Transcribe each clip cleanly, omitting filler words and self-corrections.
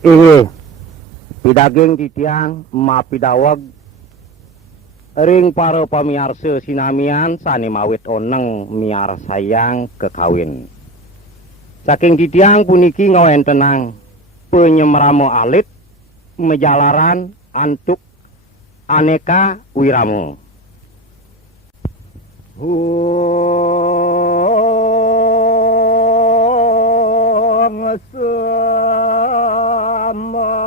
Inggih pidaging titiang mapidaweg ring para pamiarsa sinamian sane mawit oneng miar sayang kekawin. Saking titiang puniki ngawentenang penyemramo alit mejalaran antuk aneka wiramo. Sama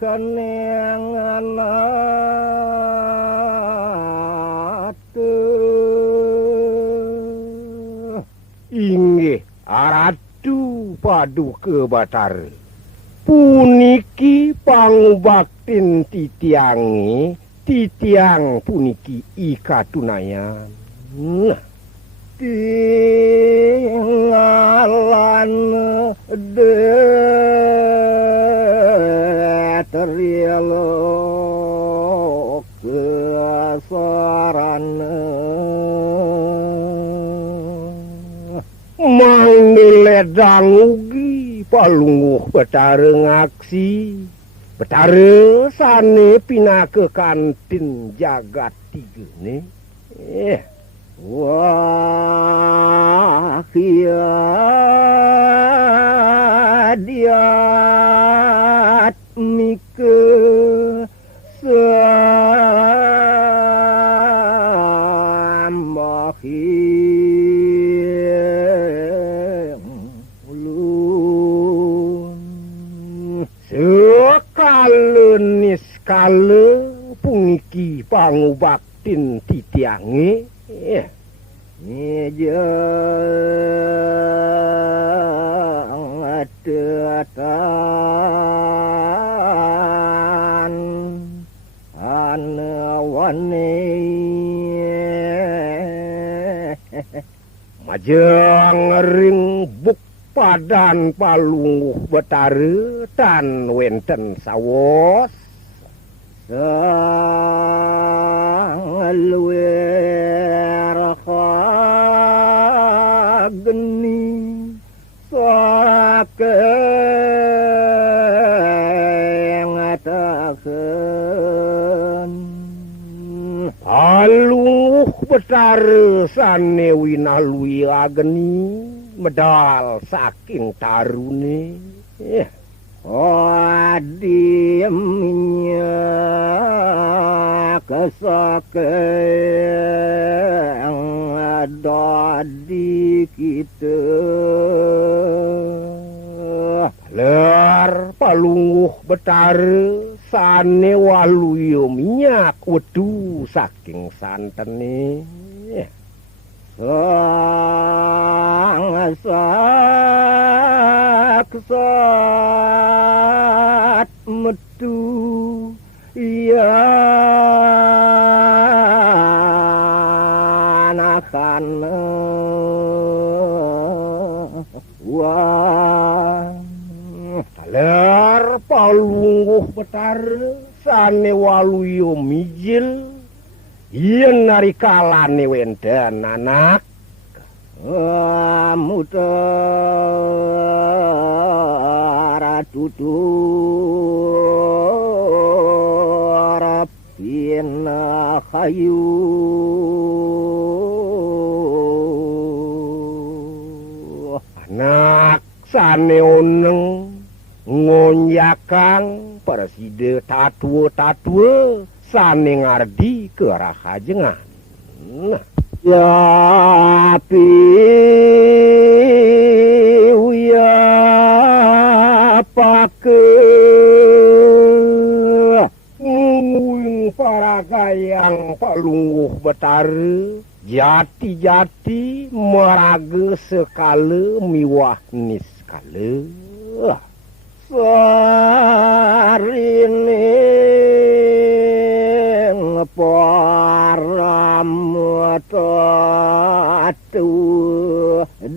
kenengan inggih aratu paduka Bathara puniki pangubaktin titiang puniki ikatunayan. Nah, tinggalan deterielo kesaran mangledang ugi palungguh Bathara ngaksi Bathara sane pinake kantin jagat tigene wah diat mike sambahim ulun sekalen niskale puniki pangubaktin titiange Nyejeng adatan anawane majeng ring buk padan palungguh Bathara tan wenten sawos saluwer geni saking ataken palungguh Bathara sane winalui ageni medal saking tarune adimnya kesaking dadi kita ler palungguh Bathara sane waluya minyak wedu saking santene saksat metu ya anakan wah ler palungguh Bathara sane waluya mijil yen narikalane wenten anak mutara tutur pina kayu anak sane oneng ngonjakang preside tatua sane ngardi ke rahajengan. Nah, ya piuya pake nguing paragayang palungguh Bathara jati-jati merage sekale miwah niskale sarine paramatu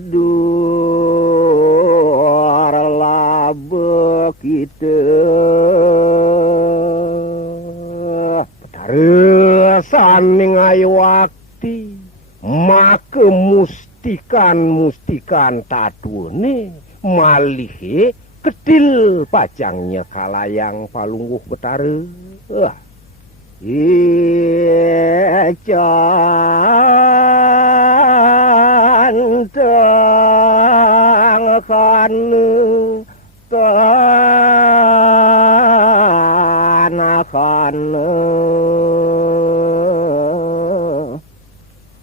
dur labe kita Bathara saning ayo wakti make mustikan tatuane malih Ketil pacangnya kalayang palungguh betare. Cantang kanu tanah kanu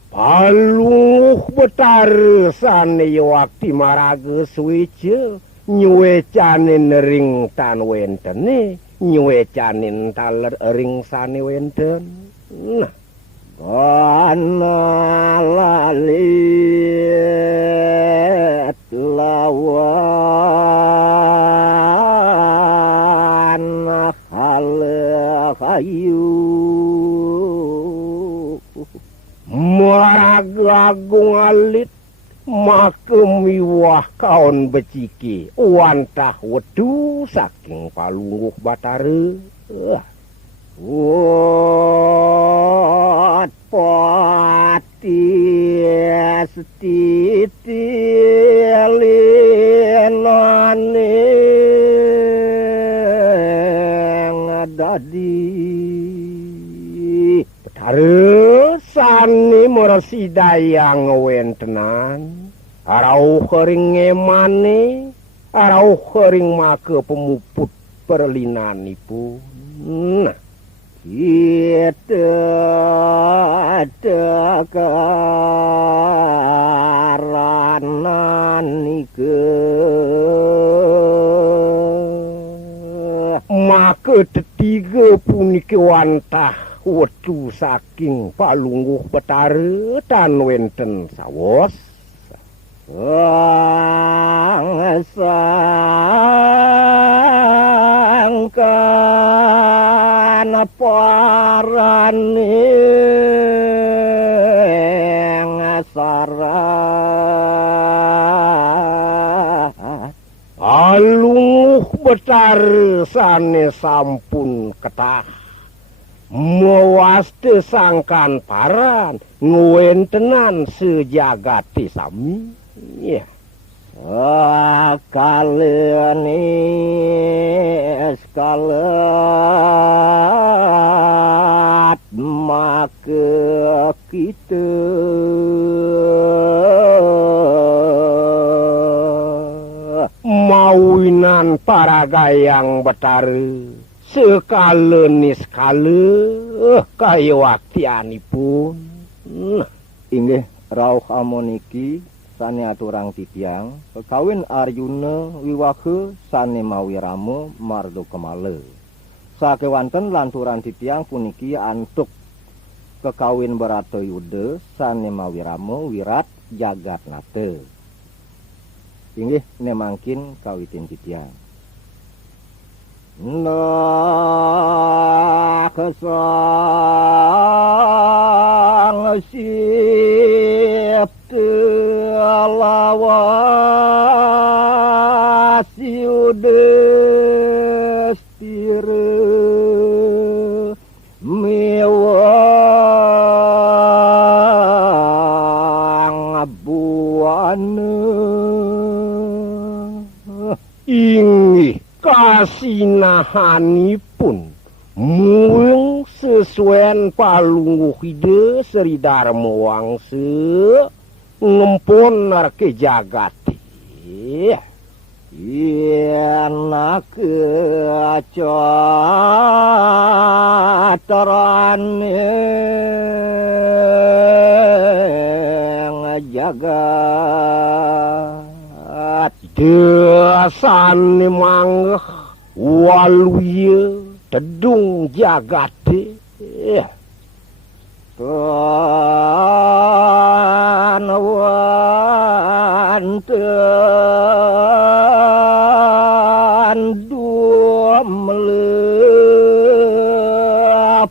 palungguh betare sane wakti maraga suice nyuwe canin ring tan wentene nyuwe canin taler ring sane wenten nah bana lalit lawan kayu maragagung alit makemiwah kaon beciki wantah wedu saking palungguh batare wat pati setiti linane ngadadi betare sani meresidayang wentenan arau kering emane arau kering make pemuput perlinanipun nah kita tekaranan nike make tetiga puniki wantah wetu saking palungguh betare tan wenten sawos sangkan parane ngasara palungguh betare sane sampun ketah mawaste sangkan paran nguwentenan sejagati sami ya skalat make kita mawinan para gayang betare sekalenis kale kaya waktianipun inggih rauh amoniki sane aturang titiang kekawin Aryuna wiwahe sane mawirama mardo kemale sakewanten lanturan titiang puniki antuk kekawin Baratayuda sane mawirama wirat Jagatnata inggih nemangkin kawitin titiang nah kesang siap lawas yudestire mewang buana inggih kasinahanipun muing sesuen palungguh ide Sri Dharma Wangsa ngempun narke jagati enak acarane jagat desane manggeh waluye tedung jagate tanawan dua mele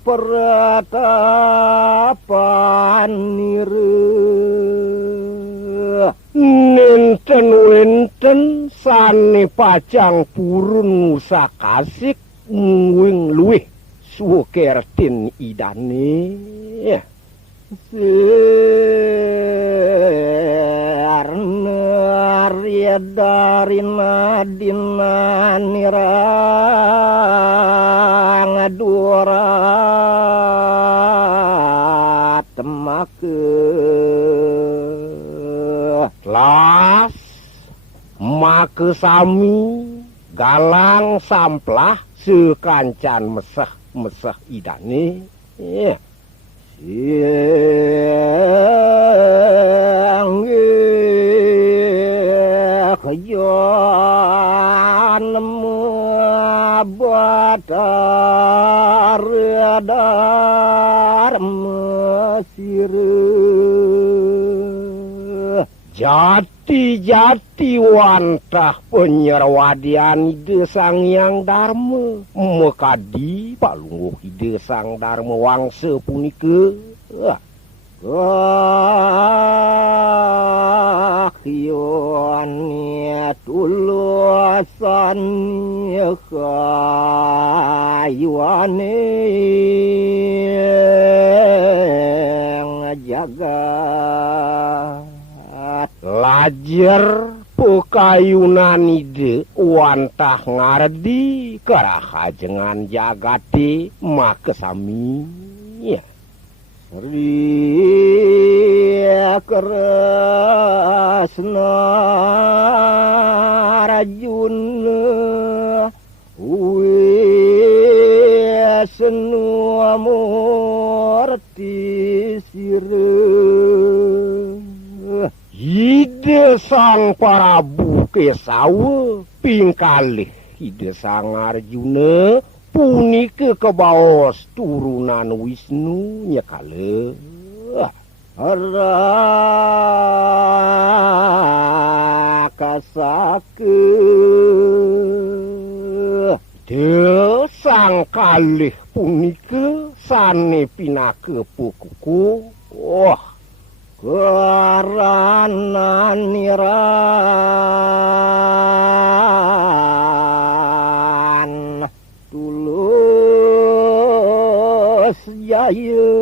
peratapan nire nenten wenten sane pacang purun nusa kasik nguing luwih sukertin idane sarna dari nadina nirang durat make las make sami galang samplah sekancan mesah idane siang kayan batar dar Mesir jati wantah penyerwadian ide sang yang dharma mekadi palungguh ide sang dharma wangsa punike Kayuannya tulusan kayuane jagat lajar pekayunan ide wantah ngardi karahajengan jagati makesami Ria Krasna Rajuna Wisnu Murti Sira Ide sang Prabu Kesawa pingkalih ide sang Arjuna punike kebaos turunan Wisnu nyekale rakasake de sang kalih punike sane pinake pukuku karanan niran tulus jaya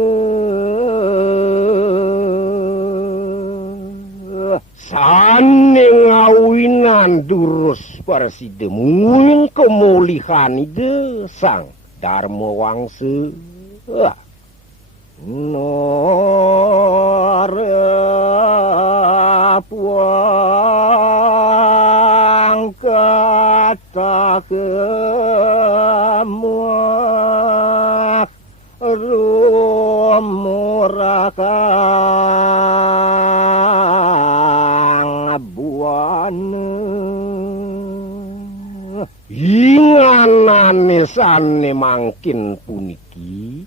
sane ngawinan durus parsidemu kemulihan ide sang dharma wangsa puang kata kemuak rumurakang buana inganane sane mangkin puniki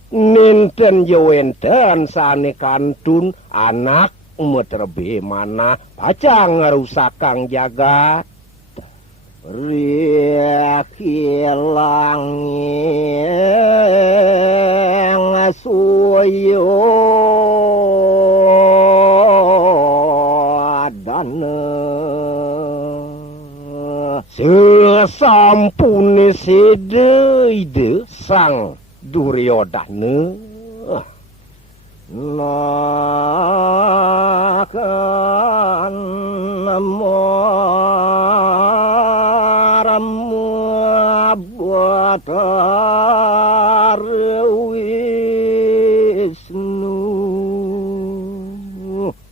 nenten yowenten sane kantun anak meterbe mana pacang ngerusakang jagat riakilang suyo dana sesampune sedeide sang Duryodana nakan maramu batar Wisnu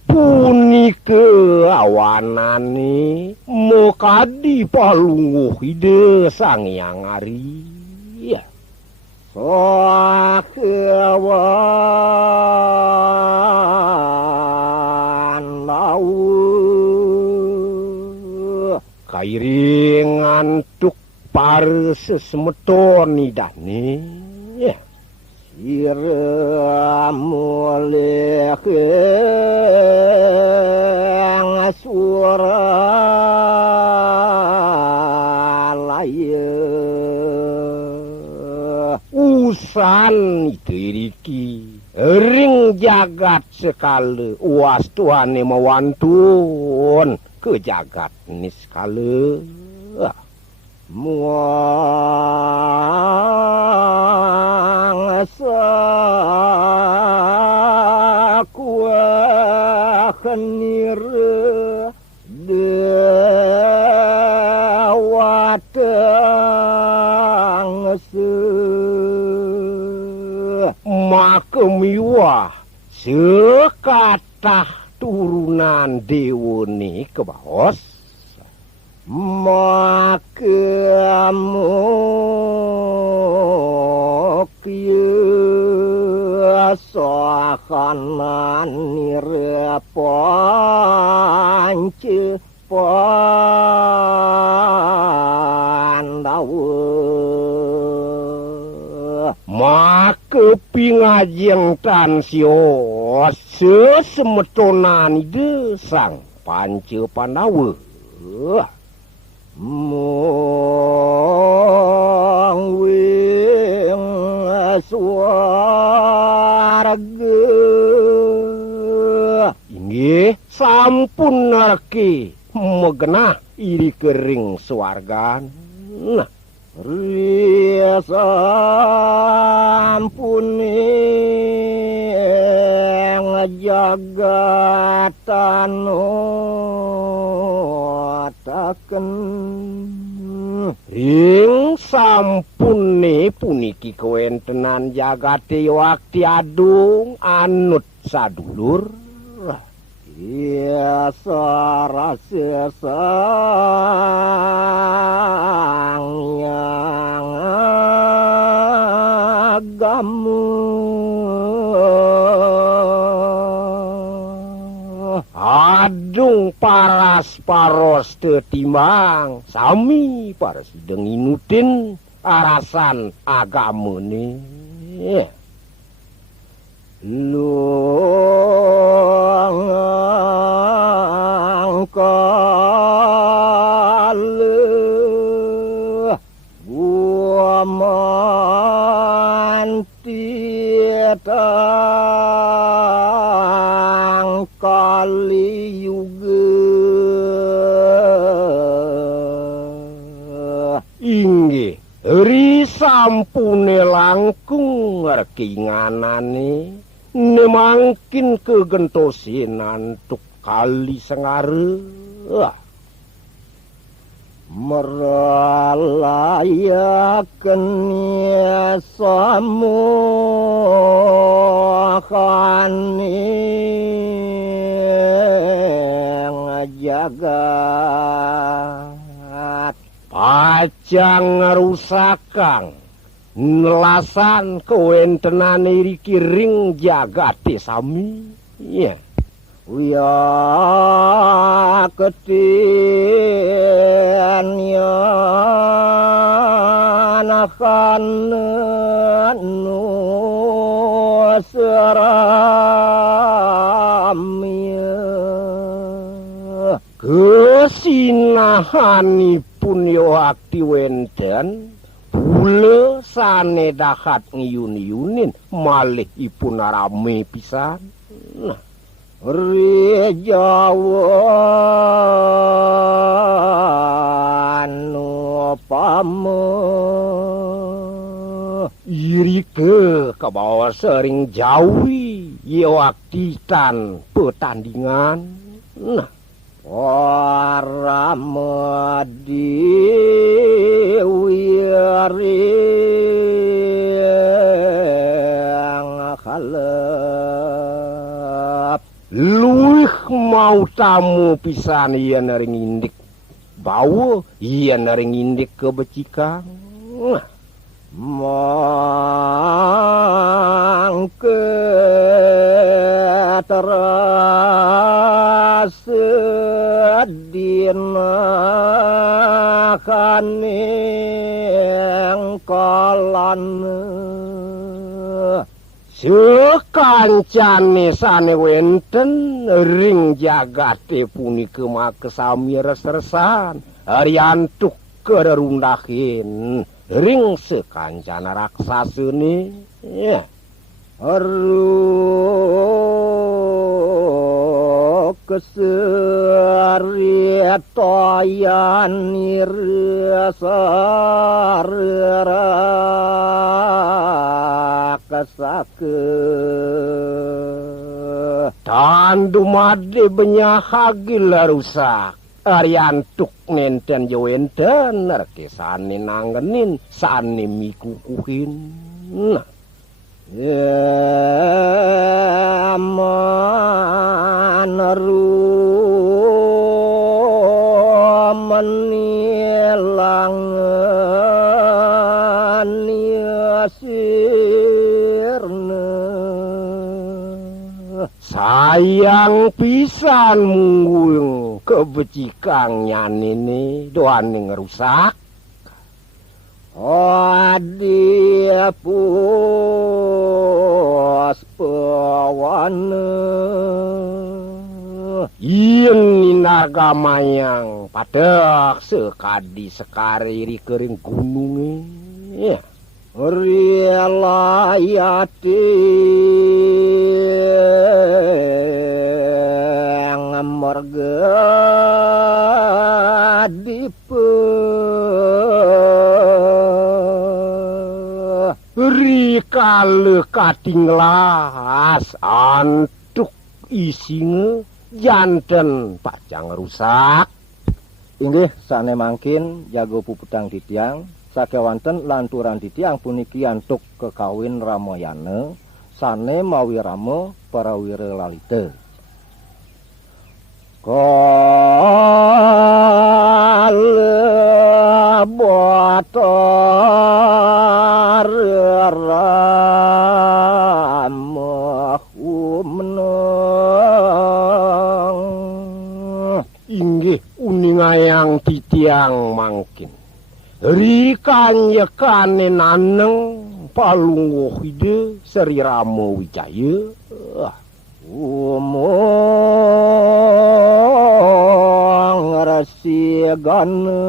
punike awanane mokadi palungguh ide sang yang ari soakewan lau kairing antuk par sesemeton idane sira mulih asura laya usan itiriki ring jagat sekali wastuane mawantun ke jagat ni sekali muang sakuah nira de maka miwah sekatah turunan dewone kebaos maka mokya sokanan nirpanci Pandawa maka pingajeng tansio sesemetonan desang Panca Pandawa mongwing swarga inggih sampun narki megenah iri kering swargan nah ria sampuni ngajagatan taken ring sampune puniki kewentenan jagate wakti adung anut sadulur ya sarasa sang yang agamu adung paras paros tetimbang sami paras denginutin arasan agamane luang kala gua mantitang kali juga inggih ri sampune langkung ngerkinganane nemangkin kegentosin antuk kali sengare meralayaken samukhane jagat pacang ngerusakang nelasan kewentenan iri kiring jagate sami ya uya ketian ya nakan nu seramnya kesinahanipun ya akti wenten bule sane dahat ngiyun-yunin malih ipun rame pisan nah rijawan pame iri ke bawah sering jauhi ye waktitan pertandingan nah waramadi wirang halap luih mau tamu pisan iya naring indik bawa iya naring indik kebecikang mangke terasa dinakan kalan sekancane sane wenten ring jagate punika make sami res-resan ariantuk kererundahin ring sekancana raksasane ya keserietoyan nirasar kesake tandu made benyahagil rusak Ariantuk nenten yo enten kesane nangenin sane mikukuhin. Nah. Ya maneru menilang niasirna sayang pisan munggung kebecikang nyanini doane ngerusak. Dia pus pawana yen ninaga mayang padek sekadi sekariri kering gununge rilayati ngamorga dipe rikale katinglas antuk isinge janten pacang rusak. Inggih sane mangkin jago puputang titiang sakewanten lanturan titiang puniki antuk kekawin Ramayana sane mawi Rama parawira lalita. Kala botor ramah inggih uningayang titiang mangkin rikan yekane naneng palungguh ide Sri Rama Wijaya ngrasiagana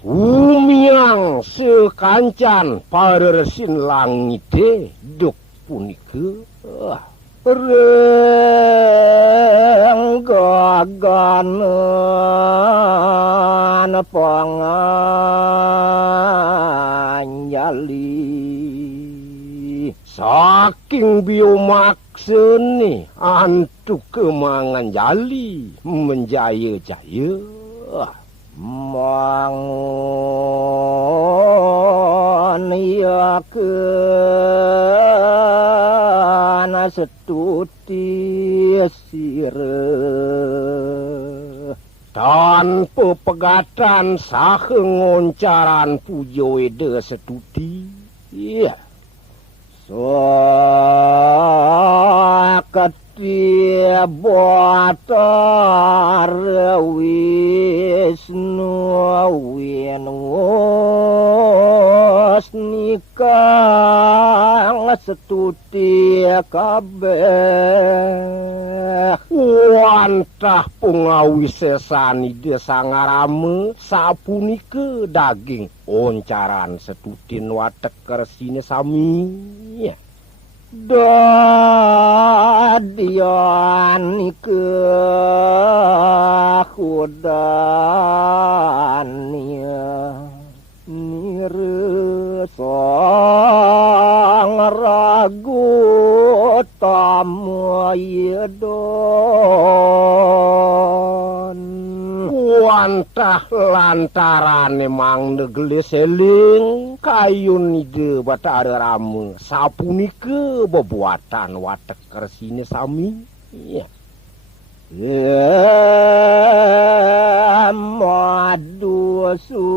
umiang sekancan pareresin langite duk punike renggaganan panganjali saking biomakseni antuk kemangan jali menjaya-jaya mangun ya kana setuti sire tanpa pegatan sahe ngoncaran pujo ede setuti iya Sakati botar Wisnu winus nikang setuti kabeh wantah pungawi sesani desa ngarame sapunike daging oncaran setutin watek kersine sami dadian nikah kudania niresang ragu tamu yedon wantah lantaran emang negeli seling kayun ide batara ramu sapunike bebuatan watek kersine sami iya madu sudan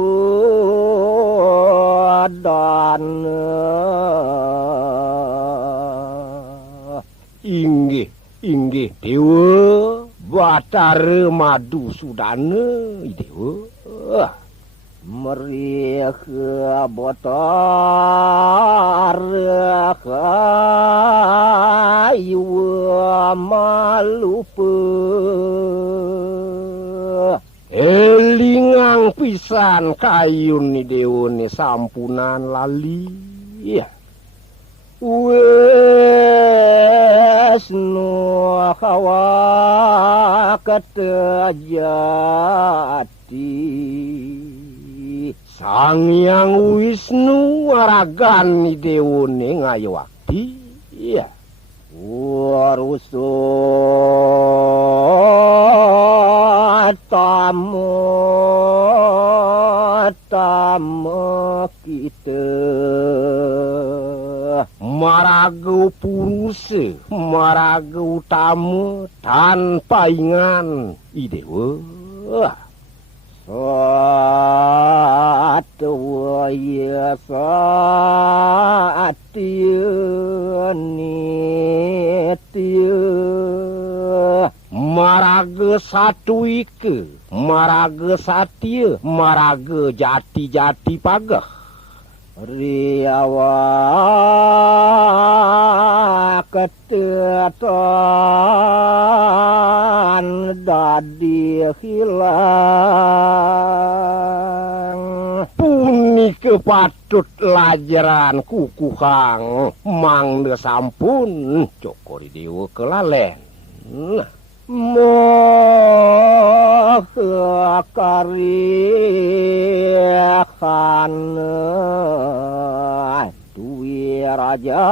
inggih dewa batara madu sudane dewa meriah botar kayu malupe elingang pisan kayun ni dewane sampunan lali ya Wisnu hawa ketajati Sang Hyang Wisnu waragani dewane ngayawakti iya waruso tamu kita maraga puruse maraga utama tanpa ingan idewa satya satya nitya maraga satu ike maraga satya maraga jati-jati pagah riawa ketetan dadi hilang punika patut lajaran kukuhang mangda sampun cokori dewa kelalen moh kariakan duwi raja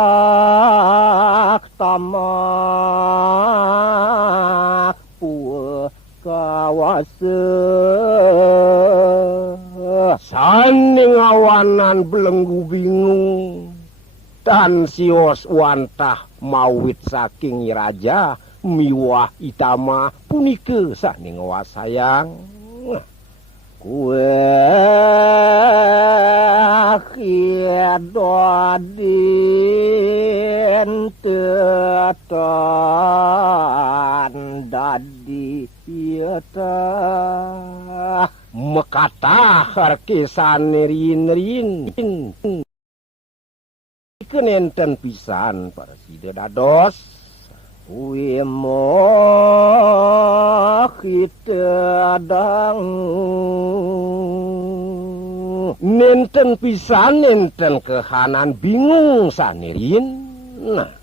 tamak puah kawasa saning awanan belenggu bingung tan sios wantah mawit saking raja miwah itama punika saning wasayang kue khidodin tetan dadi yata mekata harkesan rin kenenten pisan para sida dados wimo kita dang nenten pisan nenten kehanan bingung sanerin nah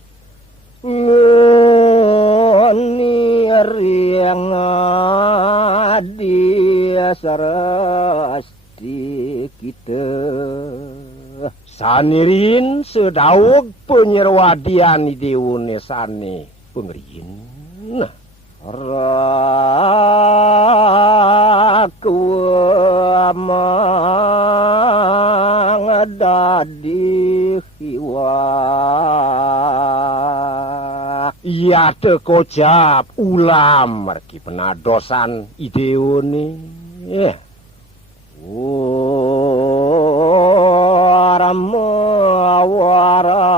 ngoni riang dia sarasti kita sanirin sedaweg penyerwadian ideune sane pengerin raku amang dadi hiwa iya tekocap ulam merki penadosan ideune wara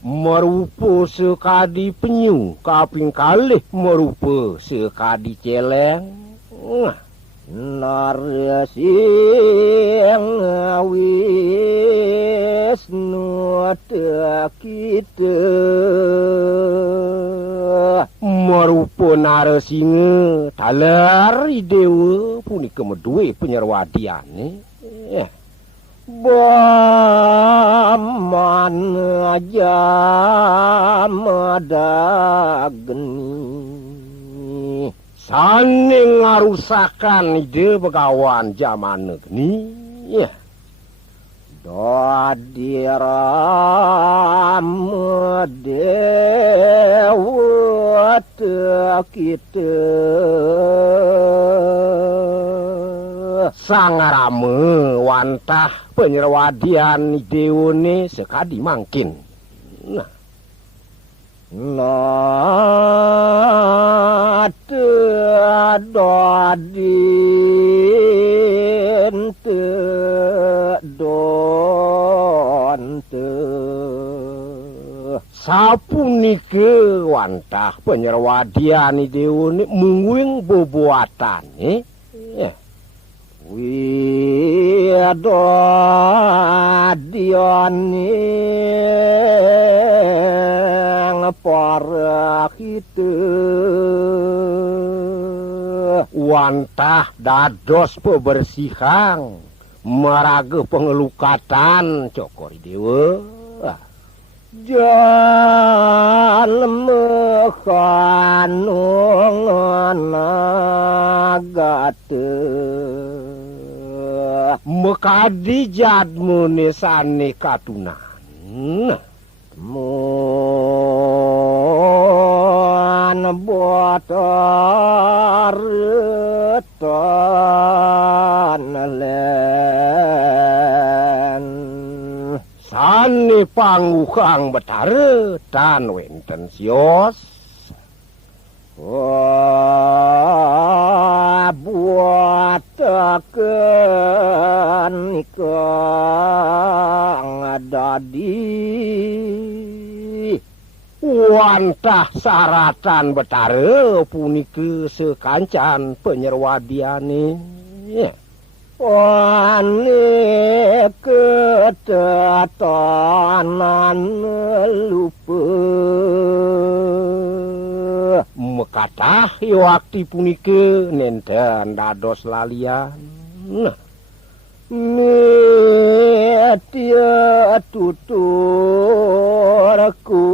merupa sekadi penyu kaping kalih merupa sekadi celeng narsing wisnu kita merupa narasinga talar dewa punika medue penyerwadiane baman aja madageni saning ngarusakan ide begawan zaman negeni dadi dewa kita sang rame wantah penyerwadian ideone sekadi mangkin dodin sapunike wantah penyerwadian ideone mungwing boboatane widodione para kita wantah dados pebersihan maraga pengelukatan cokori dewa jalma kanung nagate mekadi jadmu nesane katunan mo boten len sane panguhang Betara tan wenten sios buat teken ikang dadi wantah saratan Betara punike sekancan penyerwadiane wani ketetanan lupa mekatah waktu punike nenten dados lalian Metia tuturku